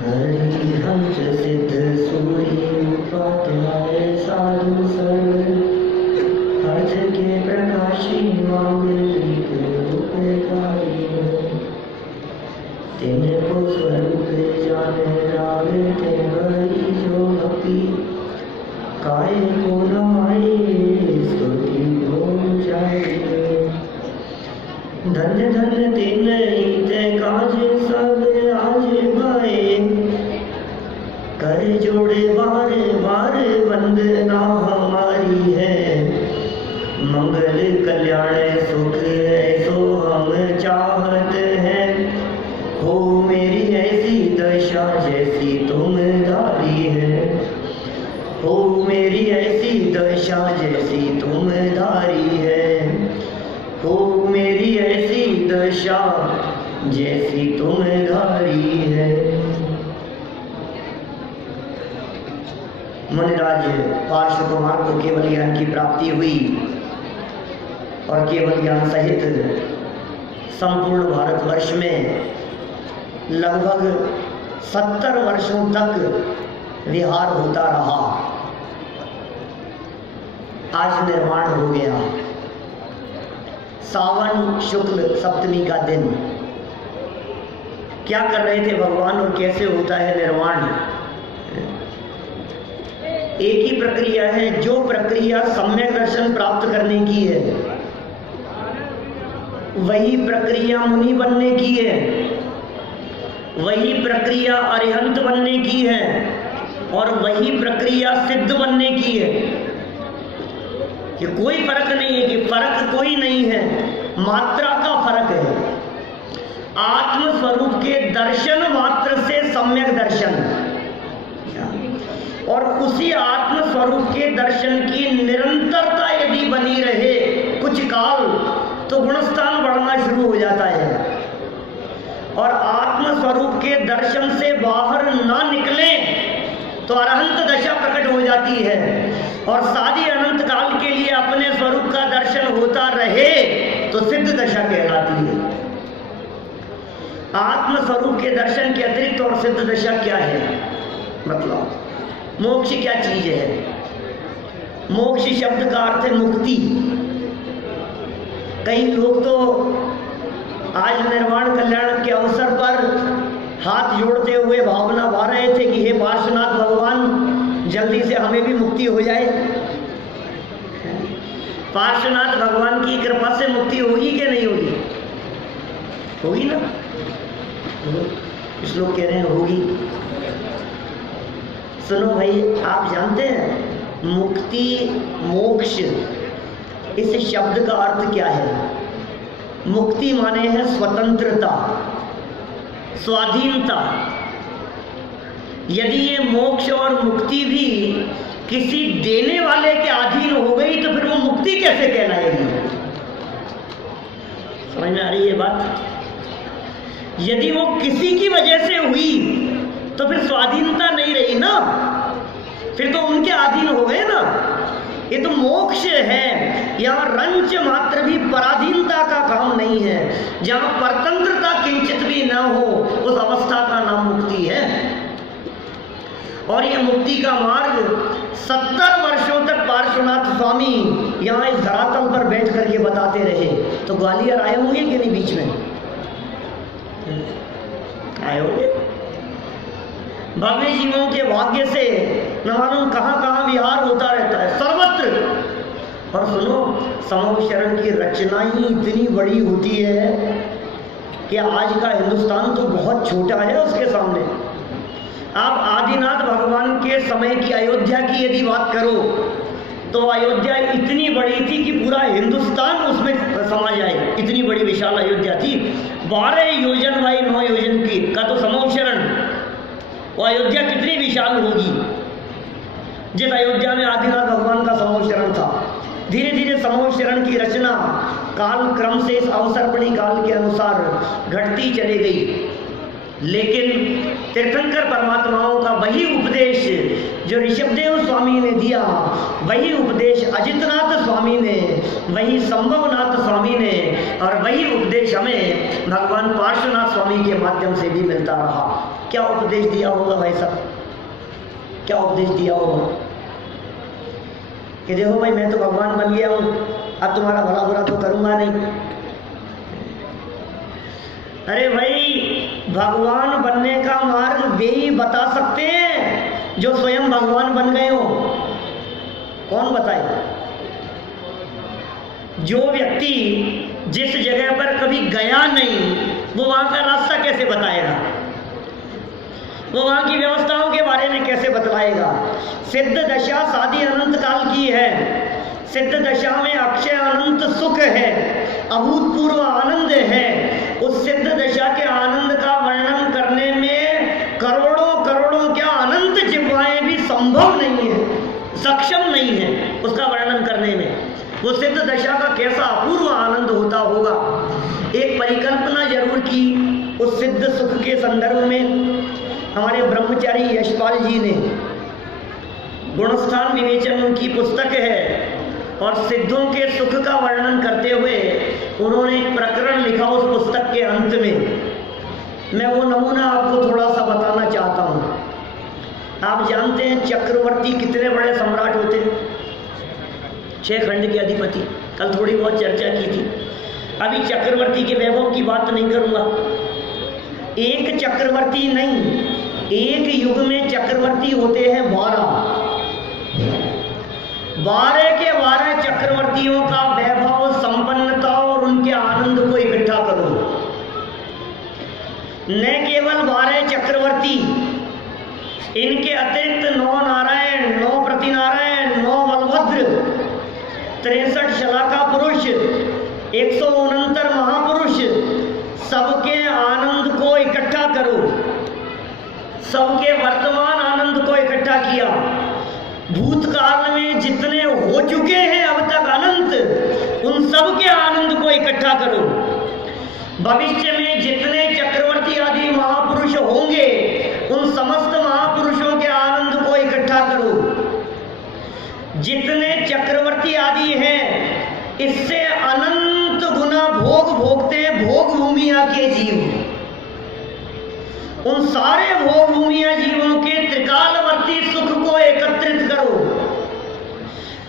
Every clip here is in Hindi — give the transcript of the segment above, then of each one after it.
हरिहंस सिद्ध सूर्य उपाध्याय साधु सर्व अर्थ के प्रकाशी मांगलिक रूपकारी तिन को स्वरूप जाने रावे ते बड़ी जो भक्ति काय को नमाए स्तुति हो जाए। धन्य धन्य तिन ते काज सब आज भाए कर जोड़े बार बार वंदना हमारी है। मंगल कल्याण सुख ऐसो हम चाहत हैं। हो मेरी ऐसी दशा जैसी तुम धारी है। हो मेरी ऐसी दशा जैसी तुम धारी है। हो मेरी ऐसी दशा जैसी तुम धारी है। मुनिराज पार्श्व कुमार को केवल ज्ञान की प्राप्ति हुई और केवल ज्ञान सहित संपूर्ण भारतवर्ष में लगभग 70 वर्षों तक विहार होता रहा। आज निर्माण हो गया। सावन शुक्ल सप्तमी का दिन। क्या कर रहे थे भगवान और कैसे होता है निर्माण? एक ही प्रक्रिया है। जो प्रक्रिया सम्यक दर्शन प्राप्त करने की है वही प्रक्रिया मुनि बनने की है, वही प्रक्रिया अरिहंत बनने की है और वही प्रक्रिया सिद्ध बनने की है। कि कोई फर्क नहीं है, कि फर्क कोई नहीं है, मात्रा का फर्क है। आत्म स्वरूप के दर्शन मात्र से सम्यक दर्शन, और उसी आत्म स्वरूप के दर्शन की निरंतरता यदि बनी रहे कुछ काल तो गुणस्थान बढ़ना शुरू हो जाता है। और आत्म स्वरूप के दर्शन से बाहर ना निकले तो अरहंत दशा प्रकट हो जाती है। और सारी अनंत काल के लिए अपने स्वरूप का दर्शन होता रहे तो सिद्ध दशा कहलाती है। आत्म स्वरूप के दर्शन के अतिरिक्त और सिद्ध दशा क्या है? मतलब मोक्ष क्या चीज है? मोक्ष शब्द का अर्थ है मुक्ति। कई लोग तो आज निर्वाण कल्याण के अवसर पर हाथ जोड़ते हुए भावना भा रहे थे कि हे पार्श्वनाथ भगवान जल्दी से हमें भी मुक्ति हो जाए। पार्श्वनाथ भगवान की कृपा से मुक्ति होगी कि नहीं होगी? होगी ना? कुछ लोग कह रहे हैं होगी। सुनो भाई, आप जानते हैं मुक्ति मोक्ष इस शब्द का अर्थ क्या है? मुक्ति माने है स्वतंत्रता, स्वाधीनता। यदि ये मोक्ष और मुक्ति भी किसी देने वाले के अधीन हो गई तो फिर वो मुक्ति कैसे कहलाएगी? समझ में आ रही है बात? यदि वो किसी की वजह से हुई तो फिर स्वाधीनता नहीं रही ना, फिर तो उनके अधीन हो गए ना। ये तो मोक्ष है। यहाँ रंच मात्र भी पराधीनता का काम नहीं है। जहाँ परतंत्रता किंचित भी न हो उस अवस्था का नाम मुक्ति है। और ये मुक्ति का मार्ग 70 वर्षों तक पार्श्वनाथ स्वामी यहाँ इस धरातल पर बैठ करके बताते रहे। तो ग्वालियर आए होंगे कि नहीं? बीच में आए होंगे। भव्य जीवों के भाग्य से न मालूम कहाँ कहाँ विहार होता रहता है, सर्वत्र। और सुनो, समूह शरण की रचना ही इतनी बड़ी होती है कि आज का हिंदुस्तान तो बहुत छोटा है उसके सामने। आप आदिनाथ भगवान के समय की अयोध्या की यदि बात करो तो अयोध्या इतनी बड़ी थी कि पूरा हिंदुस्तान उसमें समा जाए, इतनी बड़ी विशाल अयोध्या थी। 12 योजन बाई 9 योजन की का तो समूह शरण। वो अयोध्या कितनी विशाल होगी जिस अयोध्या में आदिनाथ भगवान का समूह शरण था। धीरे धीरे समूह शरण की रचना काल क्रम से इस अवसर्पणी काल के अनुसार घटती चली गई। लेकिन तीर्थंकर परमात्माओं का वही उपदेश जो ऋषभदेव स्वामी ने दिया, वही उपदेश अजितनाथ स्वामी ने, वही संभवनाथ स्वामी ने, और वही उपदेश हमें भगवान पार्श्वनाथ स्वामी के माध्यम से भी मिलता रहा। क्या उपदेश दिया होगा भाई साहब? क्या उपदेश दिया होगा कि देखो भाई मैं तो भगवान बन गया हूं, अब तुम्हारा भला बुरा तो करूंगा नहीं। अरे भाई भगवान बनने का मार्ग वे ही बता सकते हैं जो स्वयं भगवान बन गए हो। कौन बताए? जो व्यक्ति जिस जगह पर कभी गया नहीं वो वहां का रास्ता कैसे बताएगा? वो वहां की व्यवस्थाओं के बारे में कैसे बतलाएगा? सिद्ध दशा साधी अनंत काल की है। सिद्ध दशा में अक्षय अनंत सुख है, अभूतपूर्व आनंद है। उस सिद्ध दशा के आनंद का वर्णन करने में करोड़ों करोड़ों क्या अनंत जिह्वाएं भी संभव नहीं है, सक्षम नहीं है उसका वर्णन करने में। वो सिद्ध दशा का कैसा अपूर्व आनंद होता होगा। एक परिकल्पना जरूर की उस सिद्ध सुख के संदर्भ में। हमारे ब्रह्मचारी यशपाल जी ने, गुणस्थान विवेचन उनकी पुस्तक है, और सिद्धों के सुख का वर्णन करते हुए उन्होंने एक प्रकरण लिखा उस पुस्तक के अंत में। मैं वो नमूना आपको थोड़ा सा बताना चाहता हूँ। आप जानते हैं चक्रवर्ती कितने बड़े सम्राट होते हैं? 6 खंड के अधिपति। कल थोड़ी बहुत चर्चा की थी। अभी चक्रवर्ती के वैभव की बात नहीं करूँगा। एक चक्रवर्ती नहीं, एक युग में चक्रवर्ती होते हैं 12 के 12 चक्रवर्तियों का वैभव, संपन्नता और उनके आनंद को इकट्ठा करो। न केवल 12 चक्रवर्ती, इनके अतिरिक्त 9 नारायण, 9 प्रतिनारायण, 9 बलभद्र, 63 शलाका पुरुष, 169 महापुरुष, सबके आनंद को इकट्ठा करो। सबके वर्तमान आनंद को इकट्ठा किया। भूतकाल में जितने हो चुके हैं अब तक अनंत, उन सब के आनंद को इकट्ठा करो। भविष्य में जितने चक्रवर्ती आदि महापुरुष होंगे उन समस्त महापुरुषों के आनंद को इकट्ठा करो। जितने चक्रवर्ती आदि हैं इससे अनंत गुना भोग भोगते हैं भोग भूमिया के जीव। उन सारे भोग भूमिया जीवों के त्रिकालवर्ती सुख को एकत्रित करो।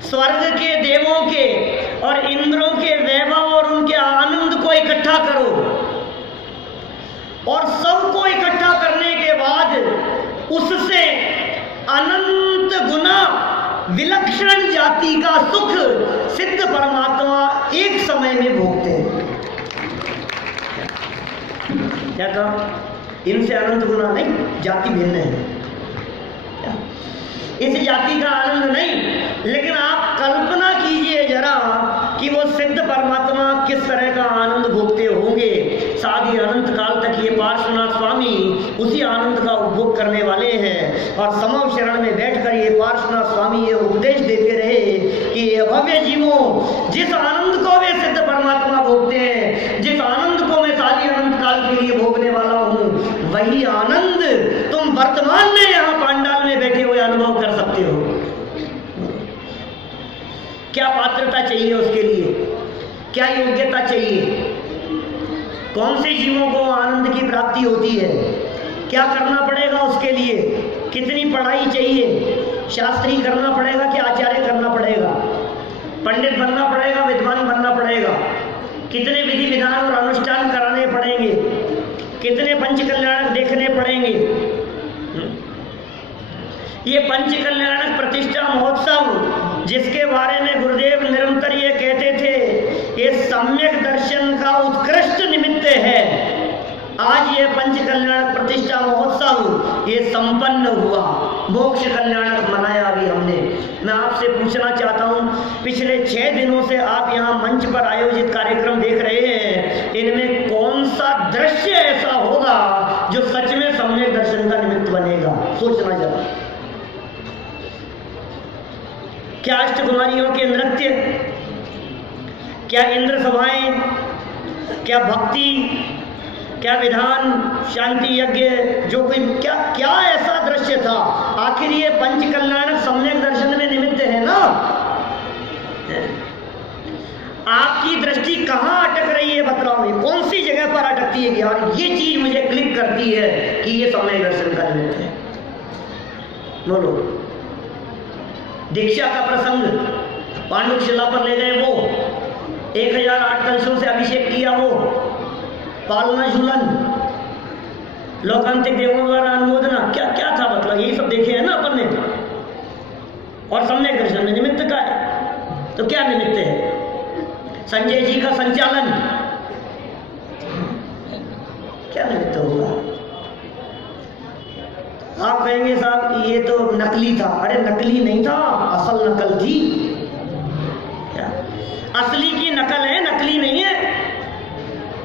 स्वर्ग के देवों के और इंद्रों के वैभव और उनके आनंद को इकट्ठा करो। और सबको इकट्ठा करने के बाद उससे अनंत गुना विलक्षण जाति का सुख सिद्ध परमात्मा एक समय में भोगते हैं। क्या कहा? इनसे अनंत गुना नहीं, जाति भिन्न है। इस जाति का आनंद नहीं, लेकिन आप कल्पना कीजिए जरा कि वो सिद्ध परमात्मा किस तरह का आनंद भोगते होंगे। साधी अनंत काल तक ये पार्श्वनाथ स्वामी उसी आनंद का उपभोग करने वाले हैं। और समव शरण में बैठकर ये पार्श्वनाथ स्वामी ये उपदेश देते रहे कि ये भव्य जीवों, जिस आनंद को वे सिद्ध परमात्मा भोगते हैं, जिस आनंद को मैं साधी अनंत काल के लिए भोगने वाला हूँ, वही आनंद तुम वर्तमान में यहाँ पांडाल में बैठे हुए अनुभव कर सकते हो। क्या पात्रता चाहिए उसके लिए? क्या योग्यता चाहिए? कौन से जीवों को आनंद की प्राप्ति होती है? क्या करना पड़ेगा उसके लिए? कितनी पढ़ाई चाहिए? शास्त्री करना पड़ेगा कि आचार्य करना पड़ेगा? पंडित बनना पड़ेगा, विद्वान बनना पड़ेगा? कितने विधि विधान और अनुष्ठान कराने पड़ेंगे? कितने पंच कल्याणक देखने पड़ेंगे? ये पंच कल्याणक प्रतिष्ठा महोत्सव जिसके बारे में गुरुदेव निरंतर ये कहते थे, ये सम्यक दर्शन का उत्कृष्ट निमित्त है। आज ये पंच कल्याणक प्रतिष्ठा महोत्सव ये संपन्न हुआ, मोक्ष कल्याणक मनाया अभी हमने। मैं आपसे पूछना चाहता हूँ, पिछले 6 दिनों से आप यहाँ मंच पर आयोजित कार्यक्रम देख रहे हैं, इनमें कौन सा दृश्य ऐसा होगा जो सच में सम्यक दर्शन का निमित्त बनेगा? सोचना जरा। क्या अष्टकुमारियों के नृत्य, क्या इंद्र सभाएं, क्या भक्ति, क्या विधान, शांति यज्ञ, जो कोई क्या क्या ऐसा दृश्य था। आखिर ये पंच कल्याणक सम्यक दर्शन में निमित्त है ना। आपकी दृष्टि कहाँ अटक रही है बतलाओ, में कौन सी जगह पर अटकती है कि यार ये चीज मुझे क्लिक करती है कि ये सम्यक दर्शन का निमित्त है। बोलो। दीक्षा का प्रसंग, पांडुक शिला पर ले गए वो, 1008 कलशों से अभिषेक किया वो, पालना झूलन, लोकांतिक देवों द्वारा अनुमोदना, क्या क्या था मतलब, यही सब देखे हैं ना अपन ने। और सम्यक दर्शन में निमित्त का है, तो क्या निमित्त है? संजय जी का संचालन, क्या निमित्त होगा? आप कहेंगे साहब ये तो नकली था। अरे नकली नहीं था, असल नकल थी। क्या असली की नकल है, नकली नहीं है।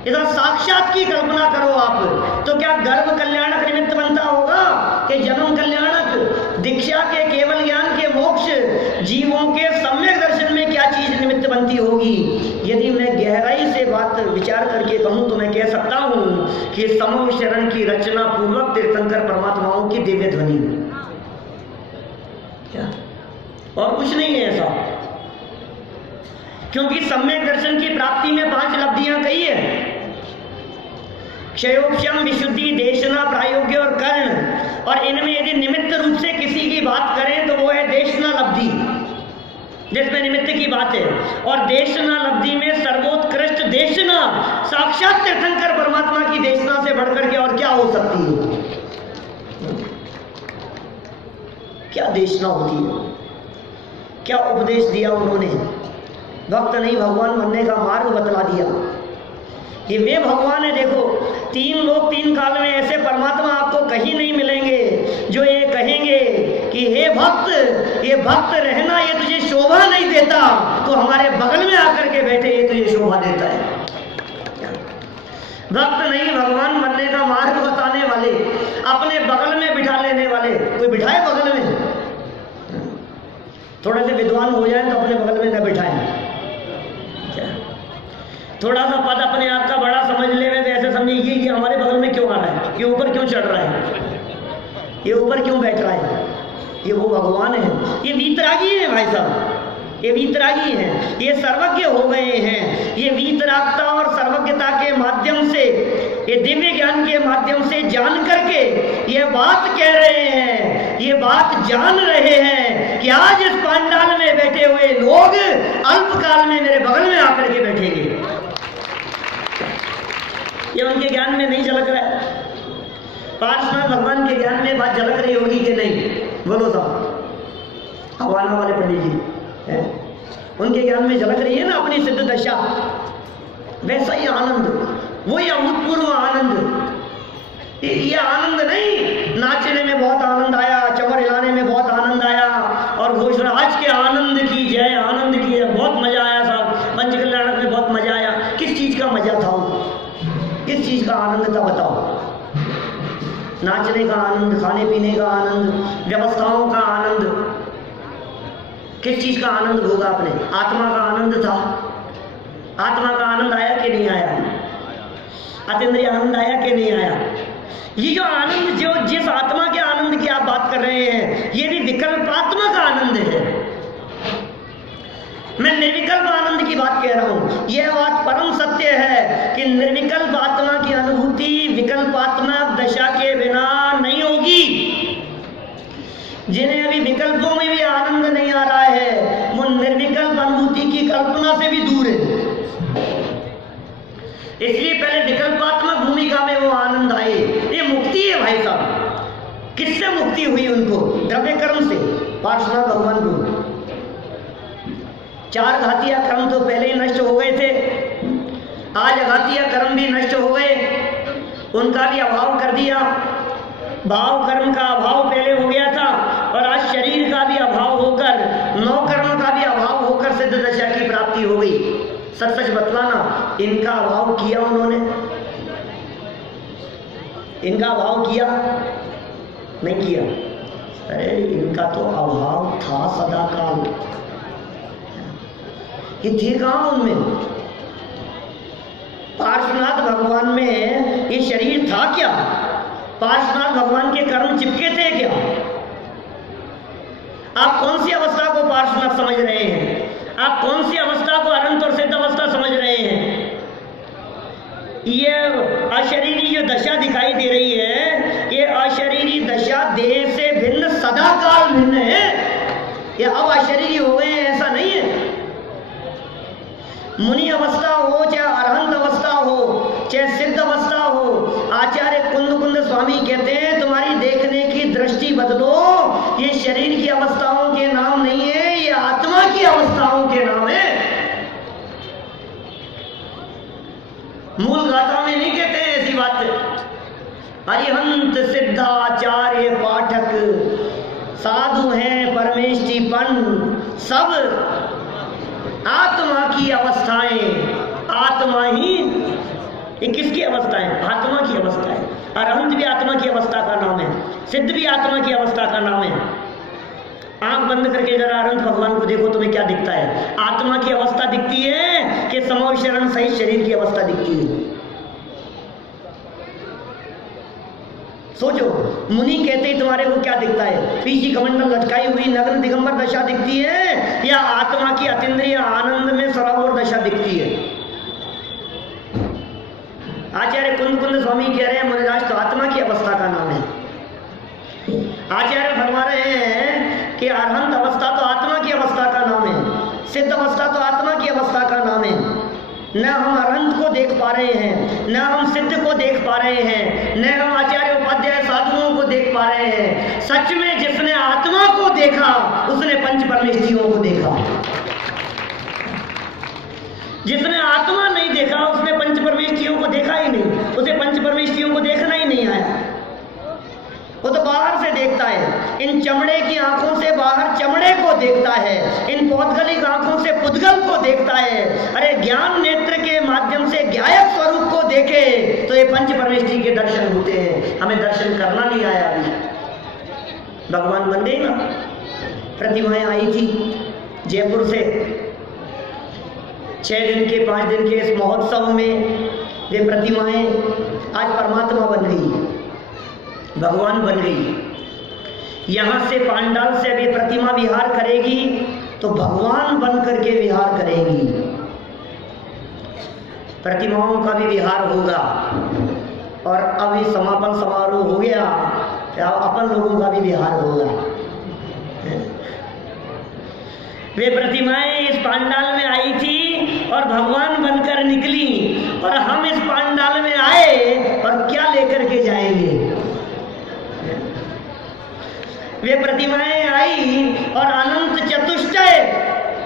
इधर साक्षात की कल्पना करो आप, तो क्या गर्भ कल्याणक निमित्त बनता होगा कि जन्म कल्याणक? दीक्षा के केवल ज्ञान के मोक्ष, जीवों के सम्यक दर्शन में क्या चीज निमित्त बनती होगी? यदि मैं गहराई से बात विचार करके कहूं तो मैं कह सकता हूं कि समूह शरण की रचना पूर्वक तीर्थंकर परमात्माओं की दिव्य ध्वनि, क्या और कुछ नहीं है ऐसा। क्योंकि सम्यक दर्शन की प्राप्ति में 5 लब्धियां कही है: क्षयोक्षम, विशुद्धि, देशना, प्रायोग्य और कर्ण। और इनमें यदि निमित्त रूप से किसी की बात करें तो वो है देशना लब्धि, जिसमें निमित्त की बात है। और देशना लब्धि में सर्वोत्कृष्ट देशना साक्षात तीर्थंकर परमात्मा की देशना से बढ़कर के और क्या हो सकती है? क्या देशना होती है? क्या उपदेश दिया उन्होंने? भक्त नहीं भगवान बनने का मार्ग बतला दिया। ये वे भगवान है, देखो 3 लोक 3 काल में ऐसे परमात्मा आपको कहीं नहीं मिलेंगे जो ये कहेंगे कि हे भक्त, ये भक्त रहना ये तुझे शोभा नहीं देता, तो हमारे बगल में आकर के बैठे ये तुझे शोभा देता है। भक्त नहीं भगवान बनने का मार्ग बताने वाले, अपने बगल में बिठा लेने वाले। कोई बिठाए बगल में? थोड़े से विद्वान हो जाए तो अपने बगल में न बिठाएं। थोड़ा सा पद अपने आप का बड़ा समझ ले तो ऐसे समझिए कि हमारे बगल में क्यों आ रहा है, ये ऊपर क्यों चढ़ रहा है, ये ऊपर क्यों बैठ रहा है, ये वो भगवान है। ये वीतरागी है भाई साहब, ये वीतरागी हैं, ये सर्वज्ञ हो गए हैं। ये वीतरागता और सर्वज्ञता के माध्यम से, ये दिव्य ज्ञान के माध्यम से जान करके ये बात कह रहे हैं, ये बात जान रहे हैं कि आज इस पांडाल में बैठे हुए लोग अल्पकाल में मेरे बगल में आकर के बैठेंगे। ये उनके ज्ञान में नहीं झलक रहा है। पार्श्वनाथ भगवान के ज्ञान में बात झलक रही होगी कि नहीं? बोलो साहब, हवाना वाले पंडित जी है, उनके ज्ञान में झलक रही है ना अपनी सिद्ध दशा। वैसा ही आनंद, वही अभूतपूर्व आनंद। ये आनंद नहीं नाचने में बहुत आनंद आया, चमर हिलाने में बहुत आनंद आया और घोषणा आज के आनंद की जय, आनंद की जय, बहुत मजा आया साहब, पंचकल्याणक में बहुत मजा आया। किस चीज का मजा था? किस चीज का आनंद था बताओ? नाचने का आनंद, खाने पीने का आनंद, व्यवस्थाओं का आनंद, किस चीज का आनंद भोगा आपने? आत्मा का आनंद था। आत्मा का आनंद आया कि नहीं आया? अतीन्द्रिय आनंद आया कि नहीं आया? ये जो आनंद, जो जिस आत्मा के आनंद की आप बात कर रहे हैं, ये भी विकल्पात्मक आनंद है। मैं निर्विकल्प आनंद की बात कह रहा हूं। यह बात परम सत्य है कि निर्विकल्प आत्मा की अनुभूति विकल्पात्मक दशा के बिना नहीं होगी। जिन्हें अभी विकल्पों में भी आनंद नहीं आ रहा है, वो निर्विकल्प अनुभूति की कल्पना से भी दूर है। इसलिए पहले विकल्पात्मक भूमिका में वो आनंद आए। ये मुक्ति है भाई साहब। किससे मुक्ति हुई उनको? द्रव्य कर्म से। पार्श्वनाथ भगवान को 4 घातीय कर्म तो पहले ही नष्ट हो गए थे, आज अघातीय कर्म भी नष्ट हो गए, उनका भी अभाव कर दिया। भाव कर्म का अभाव पहले हो गया था और आज शरीर का भी अभाव होकर, 9 कर्म का भी अभाव होकर सिद्ध दशा की प्राप्ति हो गई। सच सच बतलाना, इनका अभाव किया उन्होंने? इनका अभाव किया? नहीं किया। अरे इनका तो अभाव था सदा काल। ये थे कहाँ उनमें? पार्श्वनाथ भगवान में ये शरीर था क्या? पार्श्वनाथ भगवान के कर्म चिपके थे क्या? आप कौन सी अवस्था को पार्श्वनाथ समझ रहे हैं? आप कौन सी अवस्था को अनंत और सिद्ध अवस्था समझ रहे हैं? ये अशरीरी जो दशा दिखाई दे रही है, ये अशरीरी दशा देह से भिन्न सदा काल भिन्न है। ये अब अशरीरी हो गए हैं ऐसा नहीं है। मुनि अवस्था हो, चाहे अरहंत अवस्था हो, चाहे सिद्ध अवस्था हो, आचार्य कुंद स्वामी कहते हैं तुम्हारी देखने की दृष्टि बदलो। ये शरीर की अवस्थाओं के नाम नहीं है, ये आत्मा की अवस्थाओं के नाम है। मूल गाथा में नहीं कहते हैं ऐसी बात। अरिहंत सिद्धाचार्य पाठक साधु हैं परमेष्टिपन, सब आत्मा की अवस्थाएं। आत्मा ही ये किसकी अवस्था है? आत्मा की अवस्था है। अरहंत भी आत्मा की अवस्था का नाम है, सिद्ध भी आत्मा की अवस्था का नाम है। आंख बंद करके जरा अरहंत भगवान को देखो, तुम्हें क्या दिखता है? आत्मा की अवस्था दिखती है कि समो शरण सहित शरीर की अवस्था दिखती है? सोचो, मुनि कहते हैं तुम्हारे को क्या दिखता है? पीछी कमंडल लटकाई हुई नग्न दिगंबर दशा दिखती है या आत्मा की अतीन्द्रिय आनंद में सरावर दशा दिखती है? आचार्य कुंद स्वामी कह रहे हैं मुनिराज तो आत्मा की अवस्था का नाम है। आचार्य फरमा रहे हैं कि अरहंत अवस्था तो आत्मा की अवस्था का नाम है, सिद्ध अवस्था तो आत्मा की अवस्था का नाम है। न हम अरहंत को देख पा रहे हैं, न हम सिद्ध को देख पा रहे हैं, न हम आचार्य उपाध्याय साधुओं को देख पा रहे हैं। सच में जिसने आत्मा को देखा उसने पंच परमेष्ठियों को देखा। जिसने आत्मा नहीं देखा उसने पंच परमेष्ठियों को देखा ही नहीं, उसे पंच परमेष्ठियों को देखना ही नहीं आया। वो तो बाहर से देखता है, इन चमड़े की आंखों से बाहर चमड़े को देखता है, इन पौद्गलिक आंखों से पुद्गल को देखता है। अरे ज्ञान नेत्र के माध्यम से ज्ञायक स्वरूप को देखे तो ये पंच परमेष्ठि के दर्शन होते हैं। हमें दर्शन करना नहीं आया अभी। भगवान बन गई ना, प्रतिमाएं आई थी जयपुर से 6 दिन के 5 दिन के इस महोत्सव में। ये प्रतिमाएं आज परमात्मा बन गई, भगवान बन गई। यहां से पांडाल से अभी प्रतिमा विहार करेगी तो भगवान बन करके विहार करेगी। प्रतिमाओं का भी विहार होगा और अभी समापन समारोह हो गया, अपन लोगों का भी विहार होगा। वे प्रतिमाएं इस पांडाल में आई थी और भगवान बनकर निकली, और हम इस पांडाल में आए और क्या लेकर के जाएंगे? वे प्रतिमाएं आई और अनंत चतुष्टय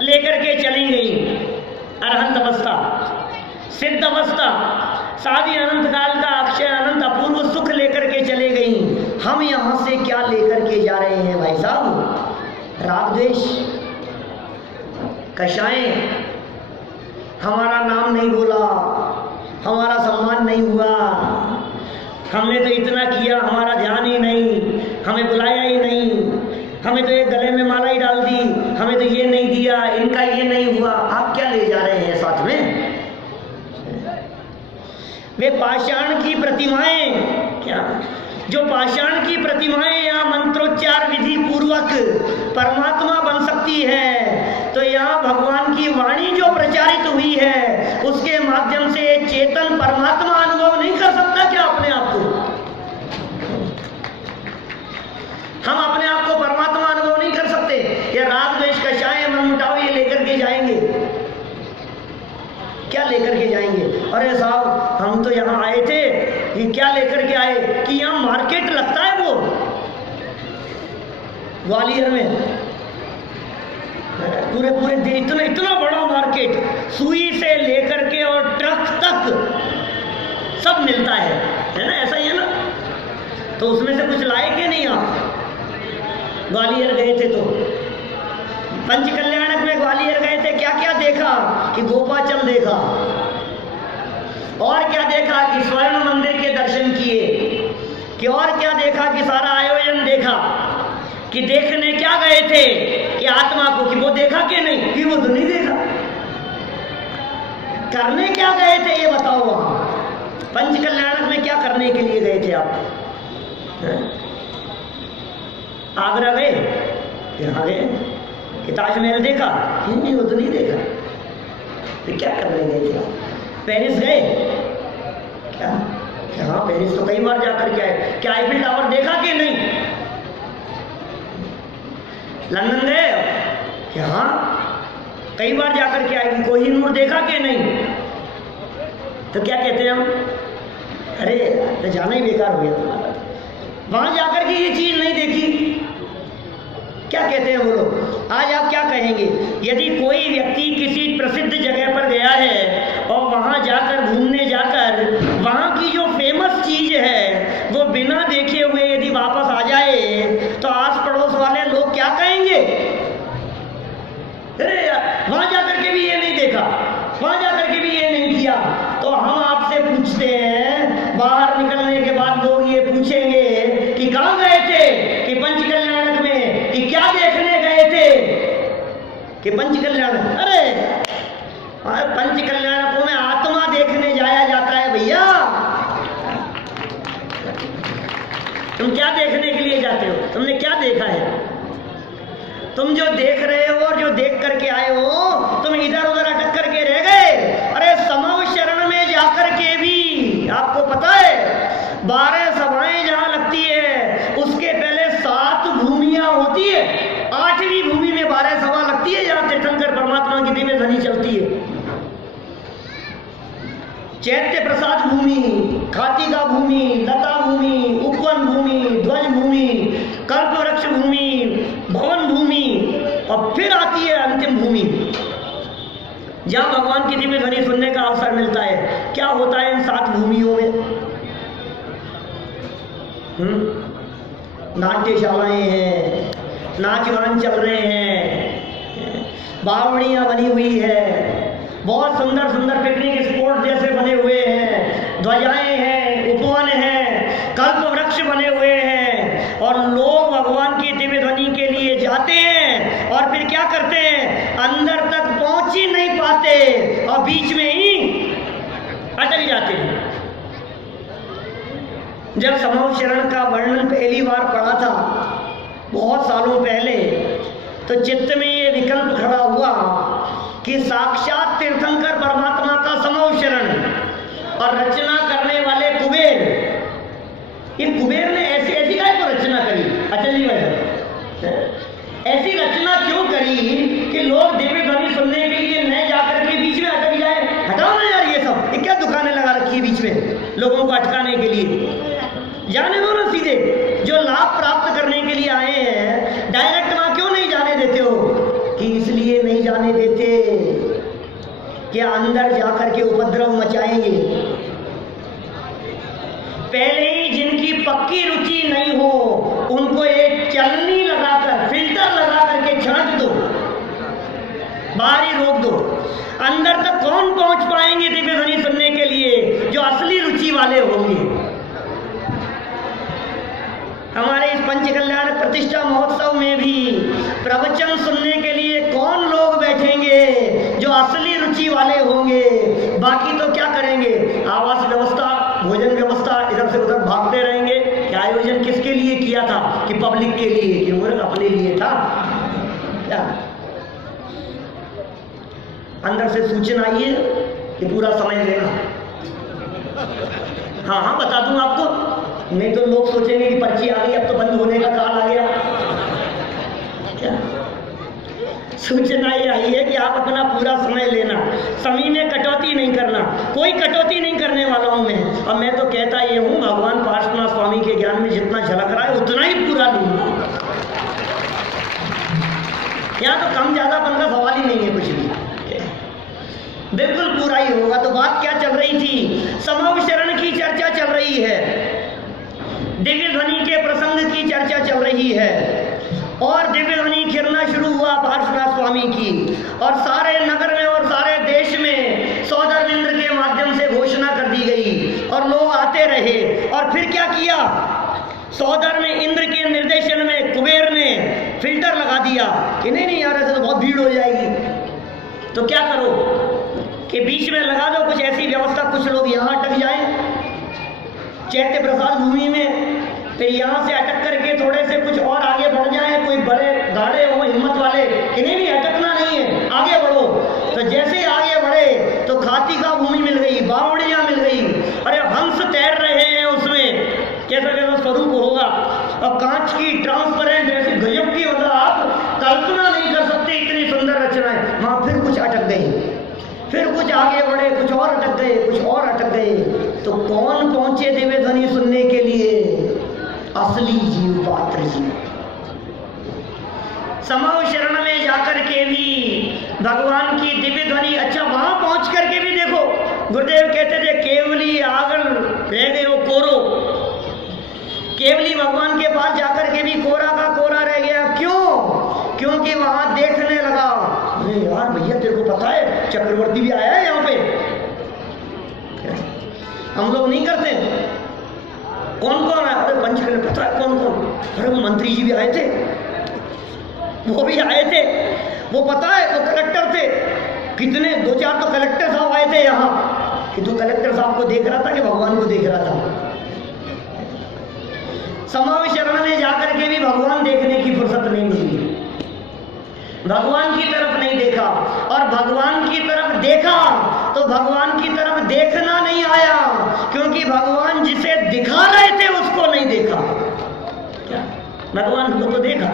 लेकर के चली गई। अरहंत अवस्था, सिद्ध अवस्था, सारी अनंत काल का अक्षय अनंत अपूर्व सुख लेकर के चले गई। हम यहां से क्या लेकर के जा रहे हैं भाई साहब? राग द्वेष, कषायें, हमारा नाम नहीं बोला, हमारा सम्मान नहीं हुआ, हमने तो इतना किया, हमारा ध्यान ही नहीं, हमें बुलाया ही नहीं, हमें तो एक गले में माला ही डाल दी, हमें तो ये नहीं दिया, इनका ये नहीं हुआ। आप क्या ले जा रहे हैं साथ में? वे पाषाण की प्रतिमाएं, क्या जो पाषाण की प्रतिमाएं या मंत्रोच्चार विधि पूर्वक परमात्मा बन सकती है, तो यहाँ भगवान की वाणी जो प्रचारित हुई है उसके माध्यम से चेतन परमात्मा अनुभव नहीं कर सकता क्या अपने आप को? हम अपने आप को परमात्मा अनुभव नहीं कर सकते? ये राग द्वेष कषाय मन मुटाव ये लेकर के जाएंगे, क्या लेकर के जाएंगे? अरे साहब हम तो यहाँ आए थे, ये क्या लेकर के आए कि यहाँ मार्केट लगता है वो ग्वालियर में, पूरे पूरे दिन इतना बड़ा मार्केट, सुई से लेकर के और ट्रक तक सब मिलता है ना? ऐसा ही है ना? तो उसमें से कुछ लाए कि नहीं? आप ग्वालियर गए थे तो पंच कल्याणक में ग्वालियर गए थे, क्या क्या देखा? कि गोपाचल देखा, और क्या देखा? कि स्वर्ण मंदिर के दर्शन किए, कि और क्या देखा? कि सारा आयोजन देखा। कि देखने क्या गए थे? कि आत्मा को, कि वो देखा कि नहीं? कि वो तो नहीं देखा। करने क्या गए थे ये बताओ? वहां पंच कल्याणक में क्या करने के लिए गए थे आप? आगरा गए, यहाँ गए, कि ताजमहल देखा? नहीं, वो तो नहीं देखा। फिर क्या करने गए थे आप? पेरिस गए क्या? हाँ, पेरिस तो कई बार जाकर के आए। क्या आईफिल टावर देखा कि नहीं? लंदन गए क्या? हाँ, कई बार जाकर के आए। कोहिनूर देखा कि नहीं? तो क्या कहते हैं हम? अरे तो जाना ही बेकार हो गया तुम्हारा, वहां जाकर के ये चीज नहीं देखी। क्या कहते हैं बोलो? आज आप क्या कहेंगे? यदि कोई व्यक्ति किसी प्रसिद्ध जगह पर गया है और वहां जाकर घूमने जाकर वहां की जो फेमस चीज है वो बिना देखे हुए यदि वापस आ जाए तो आस पड़ोस वाले लोग क्या कहेंगे? अरे यार, वहां जाकर के भी ये नहीं देखा, वहां जाकर के भी ये नहीं किया। तो हम आपसे पूछते हैं, बाहर निकलने के बाद लोग ये पूछेंगे कि कहां गए थे? कि पंच कल्याणक में। कि क्या देखने गए थे? कि पंच कल्याणक। अरे पंच कल्याणकों में आत्मा देखने जाया जाता है भैया। तुम क्या देखने के लिए जाते हो? तुमने क्या देखा है? तुम जो देख रहे हो और जो देख करके आए हो, तुम इधर उधर अटक करके रह गए। अरे समव शरण में जाकर के भी आपको पता है 12 सभाएं जहां लगती है उसके पहले 7 भूमियां होती है। 8वीं भूमि में 12 सभा लगती है जहां तीर्थंकर परमात्मा की दिव्य ध्वनि चलती है। चैत्य प्रसाद भूमि, खातिका भूमि, लता भूमि, उपवन भूमि, ध्वज भूमि, कल्प वृक्ष भूमि, भवन भूमि, और फिर आती है अंतिम भूमि जहां भगवान की दिव्य ध्वनि सुनने का अवसर मिलता है। क्या होता है इन 7 भूमियों में? नाट्यशालाएं हैं, नाच गान चल रहे हैं, बावड़ियां बनी हुई है, बहुत सुंदर सुंदर पिकनिक स्पॉट जैसे बने हुए हैं, ध्वजाएं हैं, उपवन हैं, कल्प वृक्ष बने हुए हैं, और लोग भगवान की दिव्य ध्वनि के लिए जाते हैं और फिर क्या करते हैं? अंदर तक पहुंच ही नहीं पाते और बीच में ही अटक जाते हैं। जब समव शरण का वर्णन पहली बार पढ़ा था बहुत सालों पहले, तो चित्त में ये विकल्प खड़ा हुआ कि साक्षात तीर्थंकर परमात्मा का समव शरण और रचना करने वाले कुबेर, ये कुबेर ने ऐसी ऐसी काय को रचना करी? अचल जी भाई, ऐसी रचना क्यों करी कि लोग दिव्य ध्वनि सुनने के लिए न जाकर के बीच में अटक जाए? हटाओ ना यार, ये सब ये क्या दुकानें लगा रखी है बीच में लोगों को अटकाने के लिए? जाने दो ना, सीधे जो लाभ प्राप्त करने के लिए आए हैं डायरेक्ट वहां क्यों नहीं जाने देते हो? कि इसलिए नहीं जाने देते कि अंदर जाकर के उपद्रव मचाएंगे। पहले ही जिनकी पक्की रुचि नहीं हो उनको एक चलनी लगाकर, फिल्टर लगा करके छांट दो, बाहर ही रोक दो। अंदर तक कौन पहुंच पाएंगे दिव्य ध्वनि सुनने के लिए? जो असली रुचि वाले होंगे। हमारे इस पंच कल्याण प्रतिष्ठा महोत्सव में भी प्रवचन सुनने के लिए कौन लोग बैठेंगे? जो असली रुचि वाले होंगे। बाकी तो क्या करेंगे? आवास व्यवस्था, भोजन व्यवस्था, इधर से उधर भागते रहेंगे। क्या आयोजन किसके लिए किया था? कि पब्लिक के लिए, कि वो अपने लिए था क्या? अंदर से सूचना आई है कि पूरा समय लेना। हाँ हाँ, बता दूं आपको, नहीं तो लोग सोचेंगे कि पर्ची आ गई, अब तो बंद होने का काल आ गया। क्या सूचना ये आई है कि आप अपना पूरा समय लेना, समय में कटौती नहीं करना। कोई कटौती नहीं करने वाला हूं मैं, और मैं तो कहता ये हूं भगवान पार्श्वनाथ स्वामी के ज्ञान में जितना झलक रहा है उतना ही पूरा लूंगा। यहाँ तो कम ज्यादापन का सवाल ही नहीं है, कुछ भी बिल्कुल पूरा ही होगा। तो बात क्या चल रही थी? समव शरण की चर्चा चल रही है, दिव्य ध्वनि के प्रसंग की चर्चा चल रही है, और दिव्य ध्वनि खिरना शुरू हुआ पार्श्वनाथ स्वामी की, और सारे नगर में और सारे देश में सौदरविंद्र के माध्यम से घोषणा कर दी गई और लोग आते रहे। और फिर क्या किया? सौदर में इंद्र के निर्देशन में कुबेर ने फिल्टर लगा दिया कि नहीं नहीं यार, ऐसे तो बहुत भीड़ हो जाएगी। तो क्या करो? कि बीच में लगा दो कुछ ऐसी व्यवस्था, कुछ लोग यहाँ अटक जाएं चैत्य प्रसाद भूमि में, फिर यहाँ से अटक करके थोड़े से कुछ और आगे बढ़ जाए, कोई बड़े गाड़े हो हिम्मत वाले, इन्हें भी अटकना नहीं है, आगे बढ़ो। तो जैसे ही आगे बढ़े तो खाती का भूमि मिल गई, बावड़ियाँ मिल गई, अरे हंस तैर रहे हैं उसमें, कैसा कैसा स्वरूप होगा, और कांच की ट्रांसपेरेंट ऐसी गजब की, मतलब आप कल्पना नहीं कर सकते इतनी सुंदर रचनाएं। वहाँ फिर कुछ अटक गई, फिर कुछ आगे बढ़े, कुछ और अटक गए, कुछ और अटक गए। तो कौन पहुंचे दिव्य ध्वनि सुनने के लिए? असली जीव, पात्र जीव। समव शरण में जाकर के भी भगवान की दिव्य ध्वनि, अच्छा वहां पहुंच करके भी देखो, गुरुदेव कहते थे केवली आगन रह गए वो कोरो, केवली भगवान के पास जाकर के भी कोरा का कोरा रह गया। क्यों? क्योंकि वहां देखने लगा, अरे यार भैया तेरे को पता है चक्रवर्ती भी आया है यहाँ पे, हम लोग नहीं करते। कौन कौन आया? अरे पंचकले, पता है कौन कौन? अरे वो मंत्री जी भी आए थे, वो भी आए थे, वो पता है वो कलेक्टर थे, कितने 2-4 तो कलेक्टर साहब आए थे यहाँ, कि तो कलेक्टर साहब को देख रहा था कि भगवान को देख रहा था। समाव शरण में जाकर के भी भगवान देखने की फुर्सत नहीं मिली, भगवान की तरफ नहीं देखा, और भगवान की तरफ देखा तो भगवान की तरफ देखना नहीं आया, क्योंकि भगवान जिसे दिखा रहे थे उसको नहीं देखा। क्या भगवान को तो देखा,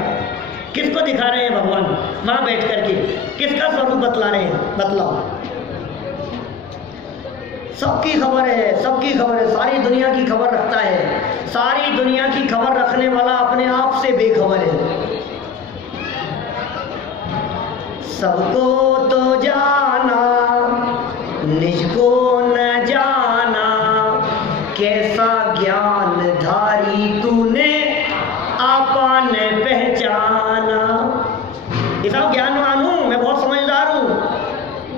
किसको दिखा रहे हैं भगवान? वहां बैठ करके किसका स्वरूप बतला रहे हैं? बतलाओ। सबकी खबर है, सबकी खबर है, सारी दुनिया की खबर रखता है, सारी दुनिया की खबर रखने वाला अपने आप से बेखबर है। सबको तो जाना, निज को न जाना, कैसा ज्ञान धारी तूने आपा ने पहचाना। ये सब ज्ञानवान हूं मैं, बहुत समझदार हूं,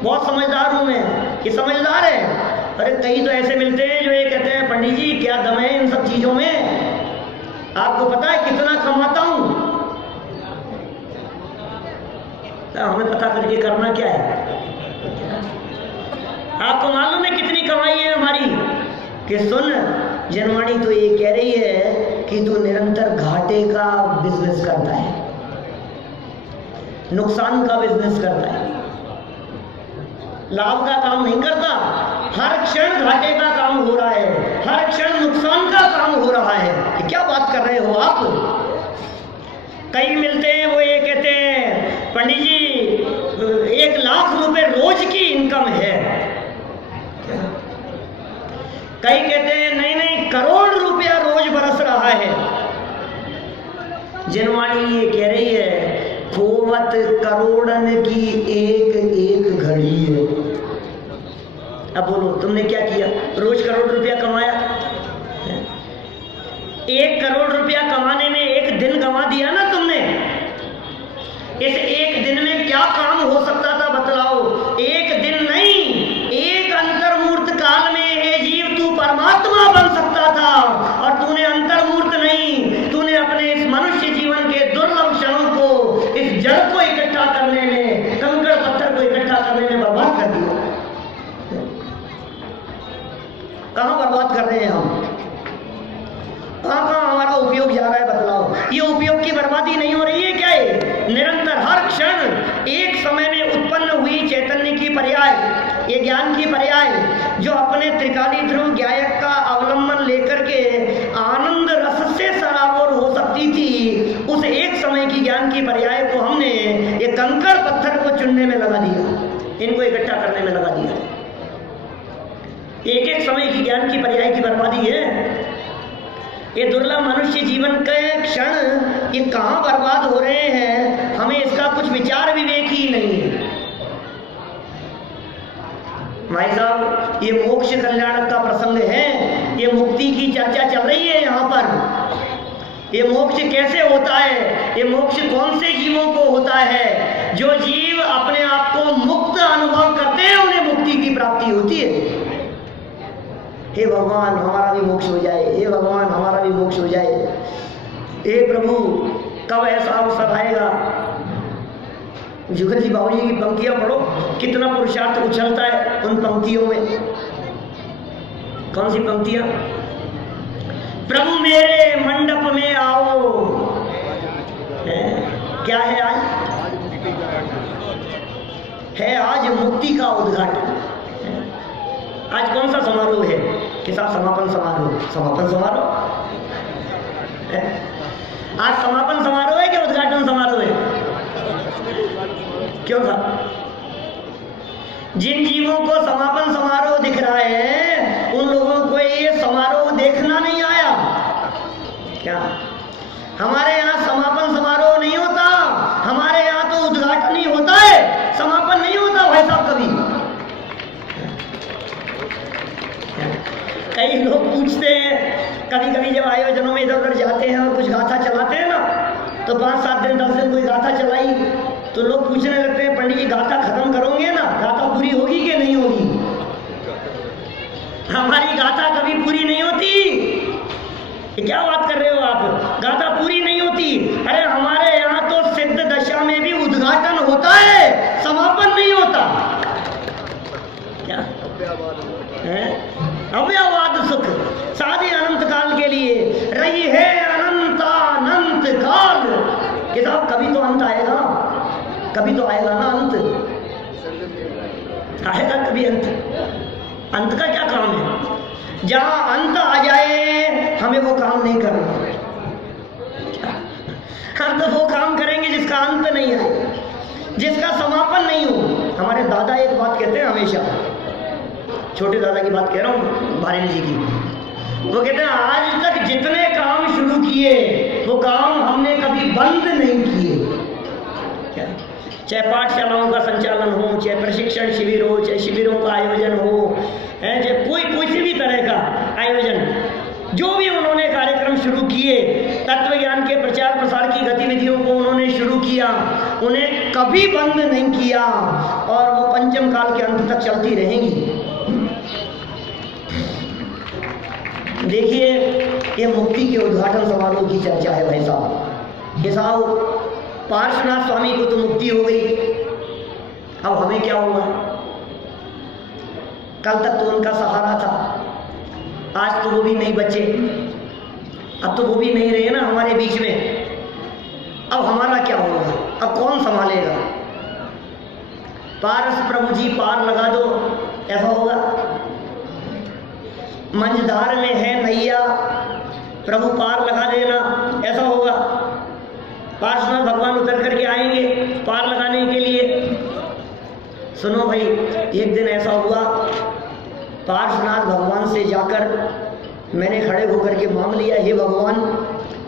बहुत समझदार हूं मैं। ये समझदार है? अरे कई तो ऐसे मिलते हैं जो ये कहते हैं पंडित जी क्या दम है इन सब चीजों में, आपको पता है कितना कमाता हूं? हमें पता करके करना क्या है? आपको मालूम है कितनी कमाई है हमारी? कि सुन जनवाणी तो ये कह रही है कि तू निरंतर घाटे का बिजनेस करता है, नुकसान का बिजनेस करता है, लाभ का काम नहीं करता। हर क्षण घाटे का काम हो रहा है, हर क्षण नुकसान का काम हो रहा है। कि क्या बात कर रहे हो आप? कई मिलते हैं वो ये कहते हैं पंडित जी 1 लाख रुपए रोज की इनकम है, कई कहते हैं नहीं नहीं करोड़ रुपया रोज बरस रहा है। जनवाणी ये कह रही है खोवत करोड़न की एक एक घड़ी है। अब बोलो तुमने क्या किया? रोज करोड़ रुपया कमाया, 1 करोड़ रुपया कमाने में 1 दिन गंवा दिया ना तुमने। इस 1 दिन में क्या काम हो सकता था बतलाओ? 1 दिन नहीं, 1 अंतर्मूर्त काल में हे जीव तू परमात्मा बन सकता था, और तूने अंतर्मूर्त नहीं, तूने अपने इस मनुष्य जीवन के दुर्लभ क्षणों को, इस जड़ को इकट्ठा करने में, कंकड़ पत्थर को इकट्ठा करने में बर्बाद कर दिया। कहां बर्बाद कर रहे हैं हम? कहां हमारा उपयोग जा रहा है बतलाओ? ये उपयोग की बर्बादी नहीं हो रही है क्या? ये निरंतर हर क्षण एक समय में उत्पन्न हुई चैतन्य की पर्याय, ये ज्ञान की पर्याय, जो अपने त्रिकाली ध्रुव ज्ञायक का अवलंबन लेकर के आनंद रस से सराबोर हो सकती थी, उस एक समय की ज्ञान की पर्याय को हमने ये कंकड़ पत्थर को चुनने में लगा दिया, इनको इकट्ठा करने में लगा दिया। एक एक समय की ज्ञान की पर्याय की बर्बादी है। ये दुर्लभ मनुष्य जीवन के क्षण ये कहां बर्बाद हो रहे हैं, हमें इसका कुछ विचार विवेक ही नहीं है। भाई साहब ये मोक्ष कल्याण का प्रसंग है, ये मुक्ति की चर्चा चल रही है यहाँ पर। ये मोक्ष कैसे होता है? ये मोक्ष कौन से जीवों को होता है? जो जीव अपने आप को मुक्त अनुभव करते हैं उन्हें मुक्ति की प्राप्ति होती है। हे भगवान हमारा भी मोक्ष हो जाए, हे भगवान हमारा भी मोक्ष हो जाए। हे प्रभु कब ऐसा अवसर आएगा? जुगल जी बाबू जी की पंक्तियां पढ़ो, कितना पुरुषार्थ उछलता है उन पंक्तियों में। कौन सी पंक्तियां? प्रभु मेरे मंडप में आओ, क्या है आज? है आज मुक्ति का उद्घाटन। आज कौन सा समारोह है कि साहब? समापन समारोह। समापन समारोह आज समापन समारोह है कि उद्घाटन समारोह है? क्यों था? जिन जीवों को समापन समारोह दिख रहा है उन लोगों को ये समारोह देखना नहीं आया क्या? हमारे यहाँ समापन समारोह नहीं होता, हमारे यहाँ तो उद्घाटन ही होता है, समापन नहीं होता भाई साहब कभी। कई लोग पूछते हैं, कभी कभी जब आयोजनों में इधर उधर जाते हैं और कुछ गाथा चलाते हैं ना, तो 5-7 दिन 10 दिन कोई गाथा चलाई तो लोग पूछने लगते हैं, पंडित जी गाथा खत्म करोगे ना? गाथा पूरी होगी कि नहीं होगी? हमारी गाथा कभी पूरी नहीं होती। ये क्या बात कर रहे हो आप? गाथा पूरी नहीं होती? अरे हमारे यहाँ तो सिद्ध दशा में भी उद्घाटन होता है, समापन नहीं होता। क्या है? अव्ययवाद सुख साधी अनंत काल के लिए रही है अनंत काल। कि साहब कभी तो अंत आएगा, कभी तो आएगा ना अंत, आएगा कभी अंत। अंत का क्या काम है? जहां अंत आ जाए हमें वो काम नहीं करना। हम तो वो काम करेंगे जिसका अंत नहीं आए, जिसका समापन नहीं हो। हमारे दादा एक बात कहते हैं हमेशा, छोटे दादा की बात कह रहा हूँ, भारेन जी की। वो कहते हैं आज तक जितने काम शुरू किए वो काम हमने कभी बंद नहीं किए। क्या? चाहे पाठशालाओं का संचालन हो, चाहे प्रशिक्षण शिविर हो, चाहे शिविरों का आयोजन हो, चाहे कोई किसी भी तरह का आयोजन, जो भी उन्होंने कार्यक्रम शुरू किए, तत्व ज्ञान के प्रचार प्रसार की गतिविधियों को उन्होंने शुरू किया, उन्हें कभी बंद नहीं किया और वो पंचम काल के अंत तक चलती रहेंगी। देखिए ये मुक्ति के उद्घाटन समारोह की चर्चा है भाई साहब। ये साहब पार्श्वनाथ स्वामी को तो मुक्ति हो गई, अब हमें क्या हुआ? कल तक तो उनका सहारा था, आज तो वो भी नहीं बचे, अब तो वो भी नहीं रहे ना हमारे बीच में। अब हमारा क्या होगा? अब कौन संभालेगा? पारस प्रभु जी पार लगा दो, ऐसा होगा? मंझधार में है नैया, प्रभु पार लगा देना, ऐसा होगा? पार्श्वनाथ भगवान उतर करके आएंगे पार लगाने के लिए? सुनो भाई, एक दिन ऐसा हुआ, पार्श्वनाथ भगवान से जाकर मैंने खड़े होकर के मांग लिया, हे भगवान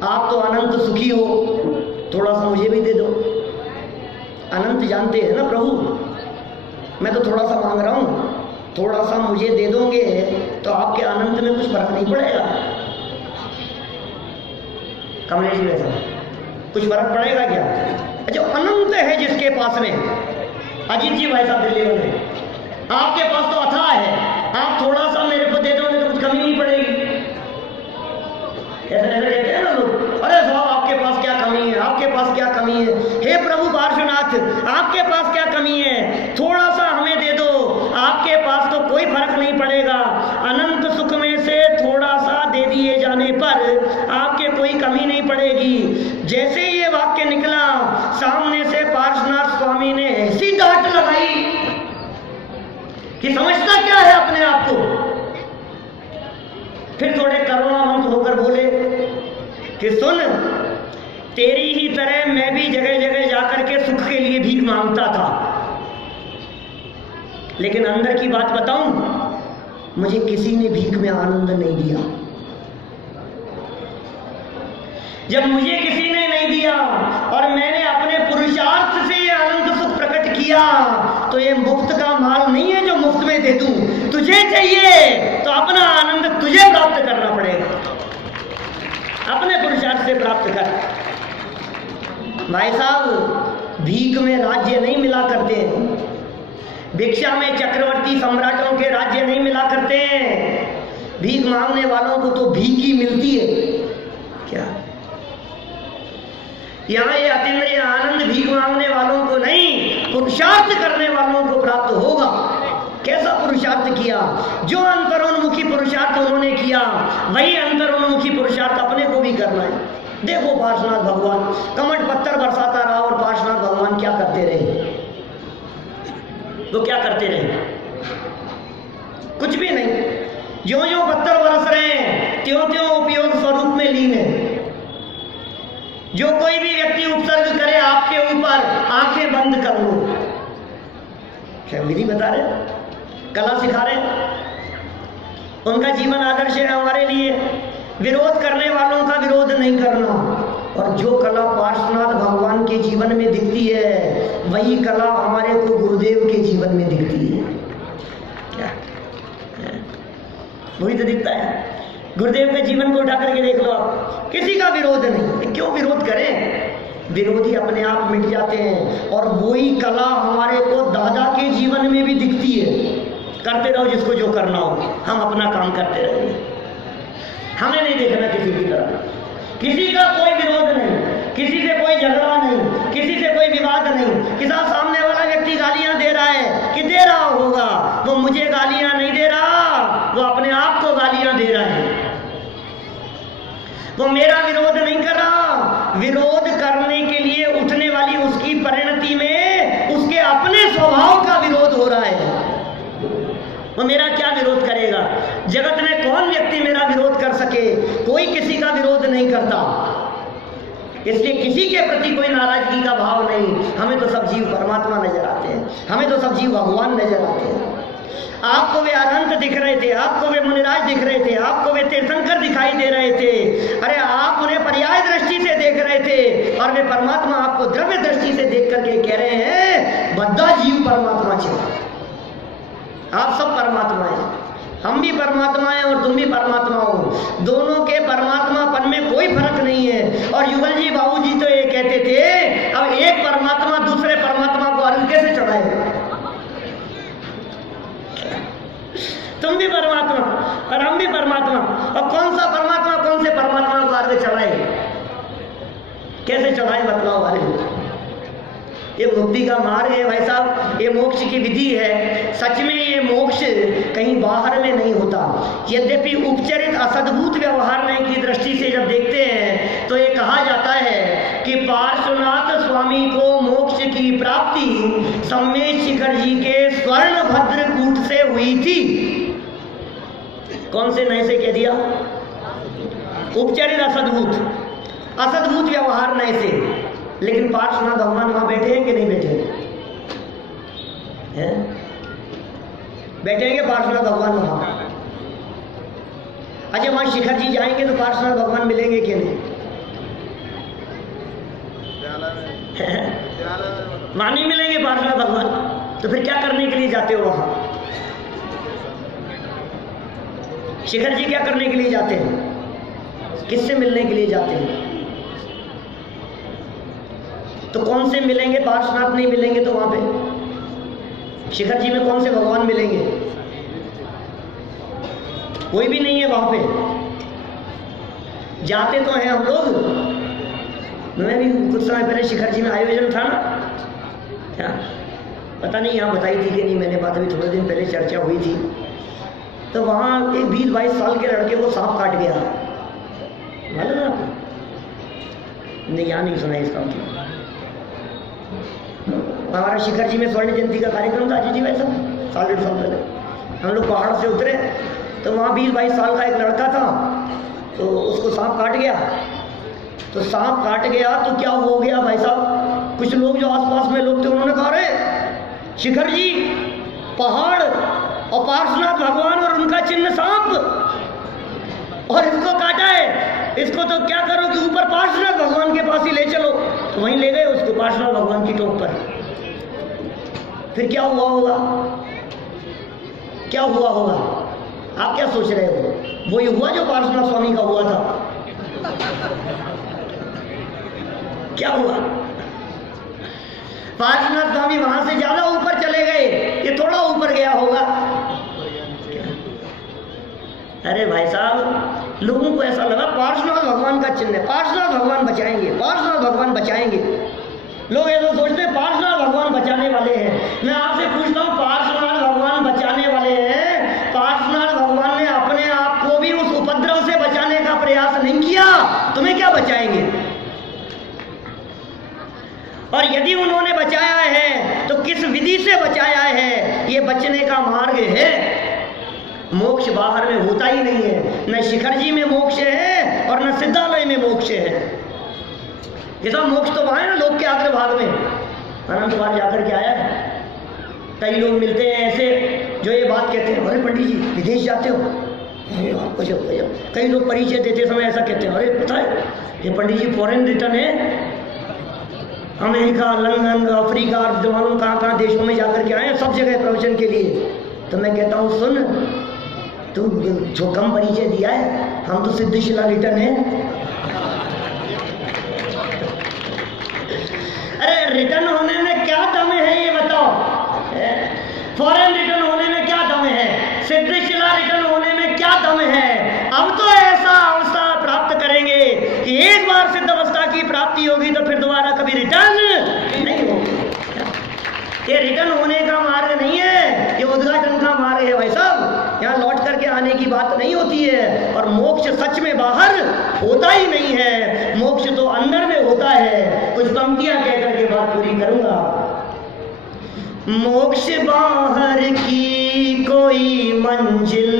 आप तो अनंत सुखी हो, थोड़ा सा मुझे भी दे दो। अनंत जानते हैं ना प्रभु, मैं तो थोड़ा सा मांग रहा हूँ, थोड़ा सा मुझे दे दोगे तो आपके अनंत में कुछ फर्क नहीं पड़ेगा? कमलेश जी वैसा कुछ फर्क पड़ेगा क्या? जो अनंत है जिसके पास में, अजीत जी भाई साहब दिल्ली में, आपके पास तो अथाह है, आप थोड़ा सा मेरे को दे दोगे तो कुछ कमी नहीं पड़ेगी। ऐसा कहते हैं ना लोग, अरे साहब आपके पास क्या कमी है, आपके पास क्या कमी है? हे प्रभु पार्श्वनाथ आपके पास क्या कमी है? थोड़ा सा हमें दे दो, आपके पास तो कोई फर्क नहीं पड़ेगा। अनंत सुख में से थोड़ा सा दे दिए जाने पर आपके कोई कमी नहीं पड़ेगी। जैसे ये वाक्य निकला, सामने से पार्श्वनाथ स्वामी ने ऐसी डांट लगाई कि समझता क्या है अपने आप को। फिर थोड़े करुणावंत होकर बोले कि सुन, तेरी ही तरह मैं भी जगह जगह जाकर के सुख के लिए भीख मांगता था, लेकिन अंदर की बात बताऊं, मुझे किसी ने भीख में आनंद नहीं दिया। जब मुझे किसी ने नहीं दिया और मैंने अपने पुरुषार्थ से अनंत सुख प्रकट किया, तो ये मुफ्त का माल नहीं है जो मुफ्त में दे दूं। तुझे चाहिए तो अपना आनंद तुझे प्राप्त करना पड़ेगा, अपने पुरुषार्थ से प्राप्त कर। भाई साहब भीख में राज्य नहीं मिला करते हैं, भिक्षा में चक्रवर्ती सम्राटों के राज्य नहीं मिला करते हैं। भीख मांगने वालों को तो भीख ही मिलती है। क्या यहाँ ये अतीन्द्रिय आनंद भीख मांगने वालों को नहीं, पुरुषार्थ करने वालों को प्राप्त होगा। कैसा पुरुषार्थ किया? जो अंतरोन्मुखी पुरुषार्थ उन्होंने किया वही अंतरोन्मुखी पुरुषार्थ अपने को भी करना है। देखो पार्श्वनाथ भगवान कमट पत्थर बरसाता रहा और पार्श्वनाथ भगवान क्या करते रहे? वो क्या करते रहे? कुछ भी नहीं। ज्यों ज्यों पत्थर बरस रहे हैं त्यों त्यों उपयोग स्वरूप में लीन है। जो कोई भी व्यक्ति उपसर्ग करे आपके ऊपर, आंखें बंद कर लो। क्या विधि बता रहे, कला सिखा रहे, उनका जीवन आदर्श है हमारे लिए। विरोध करने वालों का विरोध नहीं करना। और जो कला पार्श्वनाथ भगवान के जीवन में दिखती है वही कला हमारे को गुरुदेव के जीवन में दिखती है। क्या वही तो दिखता है। गुरुदेव के जीवन को उठा करके देख लो आप, किसी का विरोध नहीं। क्यों विरोध करें? विरोधी अपने आप मिट जाते हैं। और वही कला हमारे को दादा के जीवन में भी दिखती है। करते रहो जिसको जो करना हो, हम अपना काम करते रहे, हमें नहीं देखना किसी की तरफ। किसी का कोई विरोध नहीं, किसी से कोई झगड़ा नहीं, किसी से कोई विवाद नहीं। किसी सामने वाला व्यक्ति गालियां दे रहा है कि दे रहा होगा, वो मुझे गालियां नहीं दे रहा, वो अपने आप को गालियां दे रहा है। वो मेरा विरोध नहीं कर रहा। विरोध करने के लिए उठने वाली उसकी परिणति में उसके अपने स्वभाव का विरोध हो रहा है। वो मेरा क्या विरोध करेगा? जगत में कौन व्यक्ति मेरा विरोध कर सके? कोई किसी का विरोध नहीं करता। इसलिए किसी के प्रति कोई नाराजगी का भाव नहीं। हमें तो सब जीव परमात्मा नजर आते हैं, हमें तो सब जीव भगवान नजर आते हैं। आपको वे अनंत दिख रहे थे, आपको वे मुनिराज दिख रहे थे, आपको वे तीर्थंकर दिखाई दे रहे थे। अरे आप उन्हें पर्याय दृष्टि से देख रहे थे और वे परमात्मा आपको द्रव्य दृष्टि से देख करके कह रहे हैं बद्धा जीव परमात्मा छे। आप सब परमात्मा हैं, हम भी परमात्मा हैं और तुम भी परमात्मा हो। दोनों के परमात्मापन में कोई फर्क नहीं है। और युगल जी बाबू जी तो ये कहते थे अब एक परमात्मा दूसरे परमात्मा को अर्घ कैसे चढ़ाए? तुम भी परमात्मा और हम भी परमात्मा, और कौन सा परमात्मा कौन से परमात्मा को अर्घ चढ़ाए? कैसे चढ़ाए बतलाओ? अर्घ ये मुक्ति का मार्ग है भाई साहब, ये मोक्ष की विधि है। सच में ये मोक्ष कहीं बाहर में नहीं होता। यद्यपि उपचरित असद्भुत व्यवहार की दृष्टि से जब देखते हैं तो ये कहा जाता है कि पार्श्वनाथ स्वामी को मोक्ष की प्राप्ति सम्मेद शिखर जी के स्वर्ण भद्र कूट से हुई थी। कौन से नए से कह दिया? उपचरित असद्भुत, असद्भुत व्यवहार नए से। लेकिन पार्श्वनाथ भगवान वहां बैठे हैं कि नहीं बैठे हैं? बैठेंगे पार्श्वनाथ भगवान वहां? अच्छा वहां शिखर जी जाएंगे तो पार्श्वनाथ भगवान मिलेंगे कि नहीं? वहां नहीं मिलेंगे पार्श्वनाथ भगवान। तो फिर क्या करने के लिए जाते हो वहां? शिखर जी क्या करने के लिए जाते हैं? किससे मिलने के लिए जाते हैं? तो कौन से मिलेंगे? पार्श्वनाथ नहीं मिलेंगे तो वहां पे शिखर जी में कौन से भगवान मिलेंगे? कोई भी नहीं है वहां पे। जाते तो हैं हम लोग। मैं भी कुछ समय पहले शिखर जी में आयोजन था ना, क्या पता नहीं यहाँ बताई थी कि नहीं मैंने बात, अभी थोड़े दिन पहले चर्चा हुई थी। तो वहाँ एक 20-22 साल के लड़के को सांप काट गया, मालूम है आपको? नहीं, यहाँ नहीं सुना इसका। हमारा शिखर जी में स्वर्ण जयंती का कार्यक्रम था जी वैसा 1.5 साल पहले। हम लोग पहाड़ से उतरे तो वहाँ 20-22 साल का एक लड़का था, तो उसको सांप काट गया। तो सांप काट गया तो क्या हो गया भाई साहब? कुछ लोग जो आसपास में लोग थे उन्होंने कहा अरे शिखर जी, पहाड़ और पार्श्वनाथ भगवान और उनका चिन्ह सांप, और इसको काटा है, इसको तो क्या करो कि ऊपर पार्श्वनाथ भगवान के पास ही ले चलो। तो वहीं ले गए उसको पार्श्वनाथ भगवान की टोप पर। फिर क्या हुआ होगा? क्या हुआ होगा? आप क्या सोच रहे हो? वो ये हुआ जो पार्श्वनाथ स्वामी का हुआ था? क्या हुआ? पार्श्वनाथ स्वामी वहां से ज्यादा ऊपर चले गए, ये थोड़ा ऊपर गया होगा। अरे भाई साहब, लोगों को ऐसा लगा पार्श्वनाथ भगवान का चिन्ह है, पार्श्वनाथ भगवान बचाएंगे, पार्श्वनाथ भगवान बचाएंगे। लोग ऐसा सोचते हैं पार्श्वनाथ भगवान बचाने वाले हैं। मैं आपसे पूछता हूँ, पार्श्वनाथ भगवान बचाने वाले हैं, पार्श्वनाथ भगवान ने अपने आप को भी उस उपद्रव से बचाने का प्रयास नहीं किया, तुम्हें क्या बचाएंगे? और यदि उन्होंने बचाया है तो किस विधि से बचाया है? ये बचने का मार्ग है। मोक्ष बाहर में होता ही नहीं है, न शिखर जी में मोक्ष है और न सिद्धालय में मोक्ष है। ये सब मोक्ष तो वहां है ना, लोक के अग्रभाग में। अनंत बार जाकर के आया है। कई लोग मिलते हैं ऐसे जो ये बात कहते हैं, अरे पंडित जी विदेश जाते हो? कई लोग परिचय देते समय ऐसा कहते हैं, अरे पता है ये पंडित जी फॉरेन रिटर्न है, अमेरिका, लंदन, अफ्रीका, मालूम कहाँ देशों में जाकर के आए, सब जगह प्रवचन के लिए। तो मैं कहता हूँ सुन, तू जो कम परिचय दिया है, हम तो सिद्धशिला रिटर्न है। अरे रिटर्न होने में क्या दम है ये बताओ? फॉरेन रिटर्न होने में क्या दम है? सिद्धशिला रिटर्न होने में क्या दम है? अब तो ऐसा अवस्था प्राप्त करेंगे कि एक बार सिद्ध अवस्था की प्राप्ति होगी तो फिर दोबारा कभी रिटर्न नहीं होगी। ये रिटर्न होने का मार्ग नहीं है, ये उद्घाटन का मार्ग है भाई साहब। यहाँ लौट करके आने की बात नहीं होती है। और मोक्ष सच में बाहर होता ही नहीं है, मोक्ष तो अंदर में होता है। कुछ पंक्तियां कह करके बात पूरी करूंगा। मोक्ष बाहर की कोई मंजिल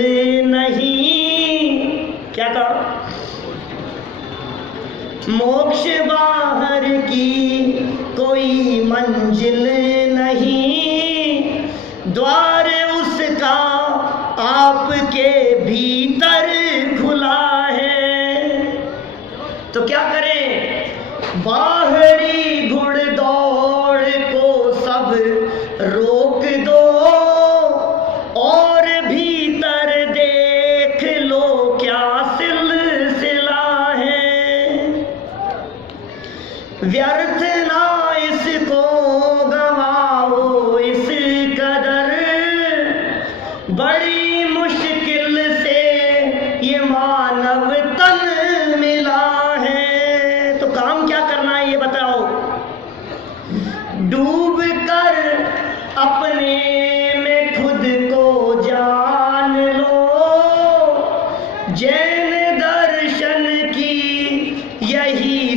नहीं, क्या कहा? मोक्ष बाहर की कोई मंजिल नहीं, द्वार उसका आपके भीतर खुला है। तो क्या करें? बाहरी घुड़दौड़ को सब रोक दो और भीतर देख लो क्या सिलसिला है। व्यर्थ ना इसको गवाओ इस कदर, बड़ी मुश्किल से ये मानव तन मिला है। तो काम क्या करना है ये बताओ? डूब कर अपने में खुद को जान लो, जैन दर्शन की यही